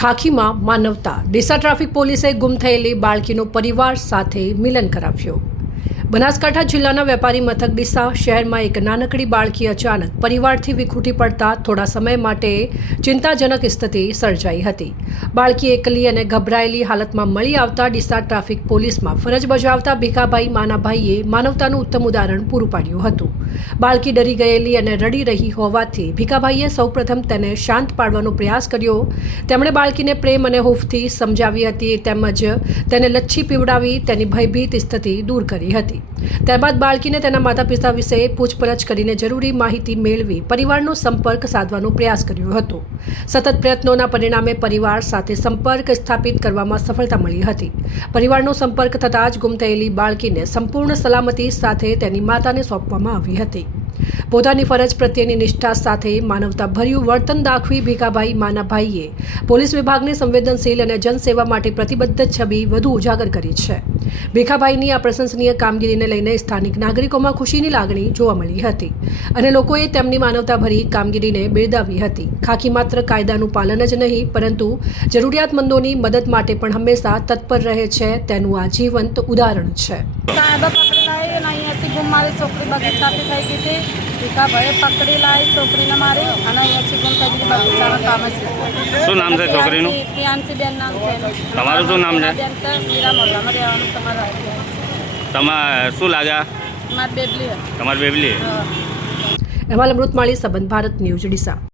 ખાખીમાં માનવતા. ડીસા ટ્રાફિક પોલીસે ગુમ થયેલી બાળકીનો પરિવાર સાથે મિલન કરાવ્યો. બનાસકાંઠા જિલ્લાના વેપારી મથક ડીસા શહેરમાં એક નાનકડી બાળકી અચાનક પરિવારથી વિખૂટી પડતા થોડા સમય માટે ચિંતાજનક સ્થિતિ સર્જાઈ હતી. બાળકી એકલી અને ગભરાયેલી હાલતમાં મળી આવતા ડીસા ટ્રાફિક પોલીસમાં ફરજ બજાવતા ભીખાભાઈ માનાભાઈએ માનવતાનું ઉત્તમ ઉદાહરણ પૂરું પાડ્યું હતું. બાળકી ડરી ગયેલી અને રડી રહી હોવાથી ભીખાભાઈએ સૌપ્રથમ તેને શાંત પાડવાનો પ્રયાસ કર્યો. તેમણે બાળકીને પ્રેમ અને હૂંફથી સમજાવી હતી, તેમજ તેને લચ્છી પીવડાવી તેની ભયભીત સ્થિતિ દૂર કરી હતી. ત્યારબાદ બાળકીને તેના માતા પિતા વિશે પૂછપરછ કરીને જરૂરી માહિતી મેળવી પરિવારનો સંપર્ક સાધવાનો પ્રયાસ કર્યો હતો. સતત પ્રયત્નોના પરિણામે પરિવાર સાથે સંપર્ક સ્થાપિત કરવામાં સફળતા મળી હતી. પરિવારનો સંપર્ક થતાં જ ગુમ થયેલી બાળકીને સંપૂર્ણ સલામતી સાથે તેની માતાને સોંપવામાં આવી હતી. પોતાની ફરજ પ્રત્યેની નિષ્ઠા સાથે માનવતાભર્યું વર્તન દાખવી ભીખાભાઈ માનાભાઈએ પોલીસ વિભાગની સંવેદનશીલ અને જનસેવા માટે પ્રતિબદ્ધ છબી વધુ ઉજાગર કરી છે. ભીખાભાઈની આ પ્રશંસનીય કામગીરીને લઈને સ્થાનિક નાગરિકોમાં ખુશીની લાગણી જોવા મળી હતી અને લોકોએ તેમની માનવતાભરી કામગીરીને બિરદાવી હતી. ખાખી માત્ર કાયદાનું પાલન જ નહીં પરંતુ જરૂરિયાતમંદોની મદદ માટે પણ હંમેશા તત્પર રહે છે તેનું આ જીવંત ઉદાહરણ છે. મારી છોકરી બગીચાથી થઈ ગઈ હતી. ભીખાભાઈએ પકડી લાવી છોકરીને મારી અને અહીંયાથી ગુમ થઈ ગઈ બગીચાના કામ છે. શું નામ છે છોકરીનું? પ્રિયાંશીબેન નામ છે. તમારું શું નામ છે? મીરા મોહલ્લામાં રહેવાનું તમારે. તમારે શું લાગ્યા? મારી બેબલી. તમારી બેબલી. અહેવાલ અમૃતમાળી, સંબંધ ભારત ન્યૂઝ, ડીસા.